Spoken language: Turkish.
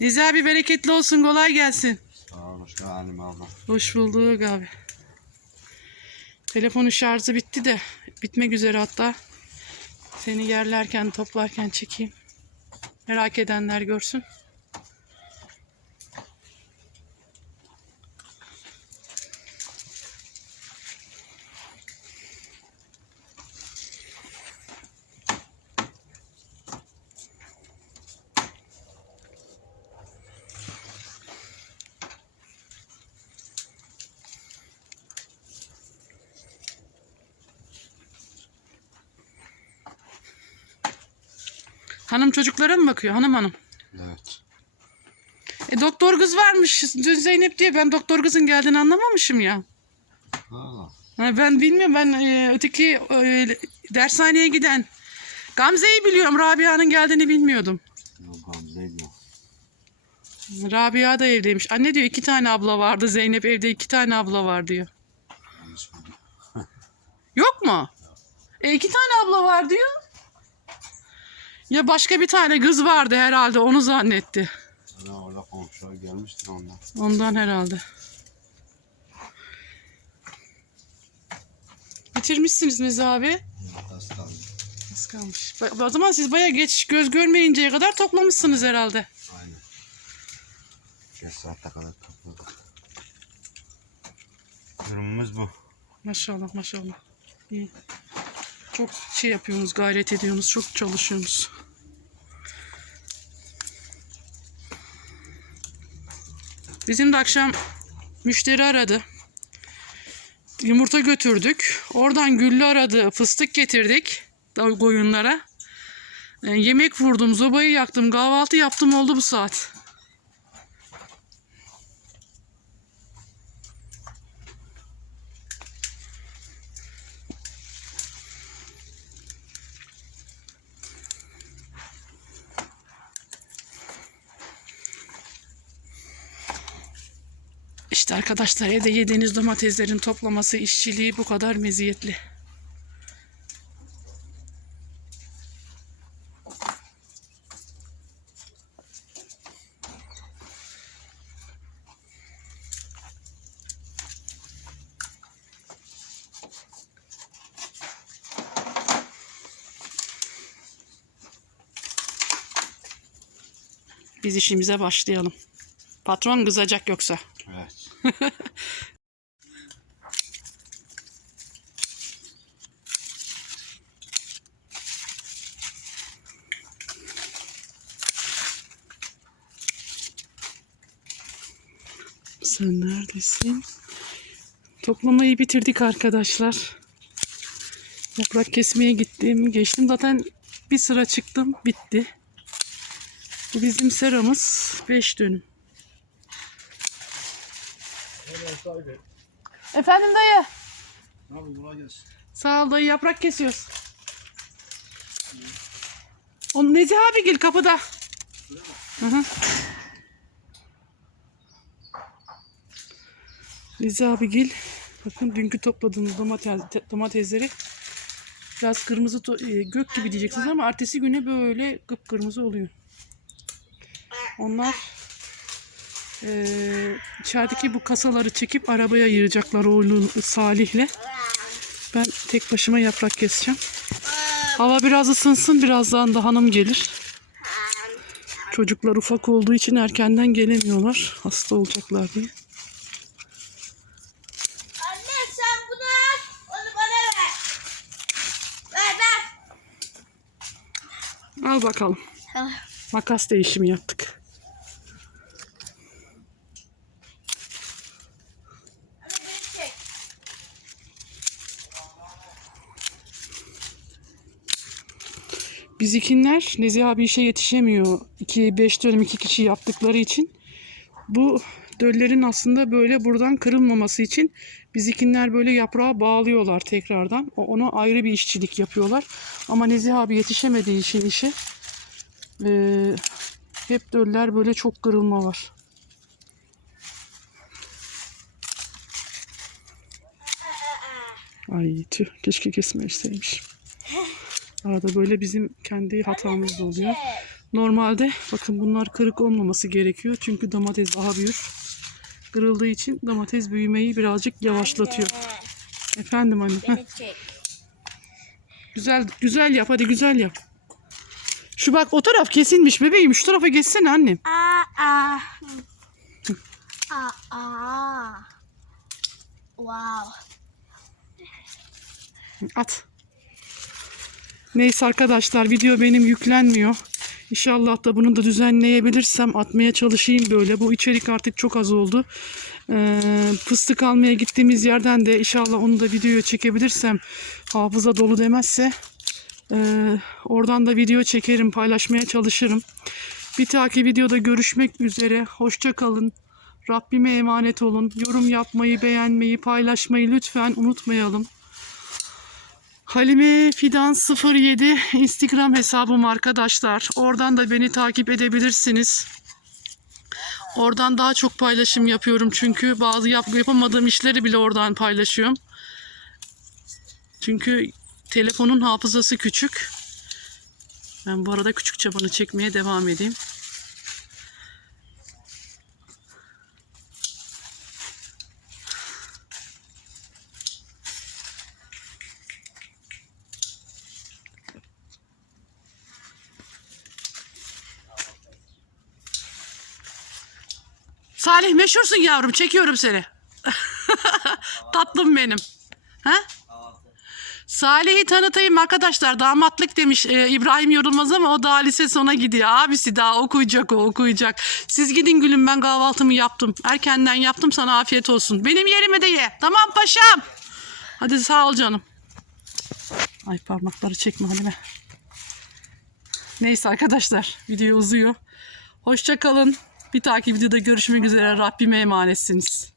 Nezi abi bereketli olsun kolay gelsin. Sağ ol, hoş geldin abla. Hoş bulduk abi. Telefonun şarjı bitti de bitmek üzere hatta. Seni yerlerken toplarken çekeyim. Merak edenler görsün. Hanım çocuklara mı bakıyor? Hanım hanım. Evet. E doktor kız varmış. Dün Zeynep diye ben doktor kızın geldiğini anlamamışım ya. Ha, Ha, ben bilmiyorum ben e, öteki e, dershaneye giden Gamze'yi biliyorum. Rabia'nın geldiğini bilmiyordum. yok Gamze. Rabia da evdeymiş. Anne diyor iki tane abla vardı. Zeynep evde iki tane abla var diyor. Yok mu? E iki tane abla var diyor. Ya başka bir tane kız vardı herhalde onu zannetti. Ana orada komşular gelmiştir ondan. Ondan herhalde. Bitirmişsiniz Nezi abi. Az kaldı. Az kalmış. O zaman siz baya geç göz görmeyinceye kadar toplamışsınız herhalde. Aynen. Geç saate kadar topladık. Durumumuz bu. Maşallah maşallah. İyi. Çok şey yapıyorsunuz, gayret ediyorsunuz, çok çalışıyorsunuz. Bizim de akşam müşteri aradı. Yumurta götürdük. Oradan güllü aradı. Fıstık getirdik koyunlara. E, yemek vurdum, zobayı yaktım, kahvaltı yaptım oldu bu saat. İşte arkadaşlar evde yediğiniz domateslerin toplaması, işçiliği bu kadar meziyetli. Biz işimize başlayalım. Patron kızacak yoksa. Evet. Sen neredesin? Toplamayı bitirdik arkadaşlar. Yaprak kesmeye gittim. Geçtim zaten bir sıra çıktım. Bitti. Bu bizim seramız 5 dönüm. Efendim dayı. Ne yapayım kolay gelsin. Sağ ol dayı yaprak kesiyoruz. O Nezih abi gel kapıda. Hı hı. Nezih abi gel. Bakın dünkü topladığımız domates, domatesleri biraz kırmızı to- e, gök gibi diyeceksiniz ama ertesi güne böyle kıpkırmızı oluyor. Onlar e, içerideki bu kasaları çekip arabaya yığacaklar oğlum Salih'le. Ben tek başıma yaprak keseceğim. Hava biraz ısınsın birazdan da hanım gelir. Çocuklar ufak olduğu için erkenden gelemiyorlar. Hasta olacaklar diye. Anne sen bunu al, onu bana ver. Ver ver. Al bakalım. Makas değişimi yaptık. Bizikinler Nezih abi işe yetişemiyor. 2 5 dönüm iki kişi yaptıkları için. Bu döllerin aslında böyle buradan kırılmaması için bizikinler böyle yaprağa bağlıyorlar tekrardan. Ona ayrı bir işçilik yapıyorlar. Ama Nezih abi yetişemediği için işe eee, hep döller böyle çok kırılma var. Ay tüh keşke kesmeyseymiş. Arada böyle bizim kendi hatamız da oluyor. Normalde bakın bunlar kırık olmaması gerekiyor. Çünkü domates daha büyür. Kırıldığı için domates büyümeyi birazcık yavaşlatıyor. Efendim anne. Beni çek. Güzel güzel yap hadi güzel yap. Şu bak o taraf kesilmiş bebeğim. Şu tarafa geçsene annem. Aa, aa. Aa, aa. Wow. At. Neyse arkadaşlar video benim yüklenmiyor. İnşallah da bunu da düzenleyebilirsem atmaya çalışayım böyle. Bu içerik artık çok az oldu. Ee, fıstık almaya gittiğimiz yerden de inşallah onu da videoya çekebilirsem hafıza dolu demezse ee, oradan da video çekerim paylaşmaya çalışırım. Bir dahaki videoda görüşmek üzere. Hoşça kalın. Rabbime emanet olun. Yorum yapmayı, beğenmeyi, paylaşmayı lütfen unutmayalım. Halime Fidan 07 Instagram hesabım arkadaşlar. Oradan da beni takip edebilirsiniz. Oradan daha çok paylaşım yapıyorum çünkü bazı yap yapamadığım işleri bile oradan paylaşıyorum. Çünkü telefonun hafızası küçük. Ben bu arada küçük çabanı çekmeye devam edeyim. Salih meşhursun yavrum. Çekiyorum seni. Tatlım benim. Ha? Salih'i tanıtayım arkadaşlar. Damatlık demiş e, İbrahim Yorulmaz ama o daha lise sona gidiyor. Abisi daha okuyacak o okuyacak. Siz gidin gülüm ben kahvaltımı yaptım. Erkenden yaptım sana afiyet olsun. Benim yerime de ye. Tamam paşam. Hadi sağ ol canım. Ay parmakları çekme hadi be. Neyse arkadaşlar video uzuyor. Hoşça kalın. Bir dahaki videoda görüşmek üzere. Rabbime emanetsiniz.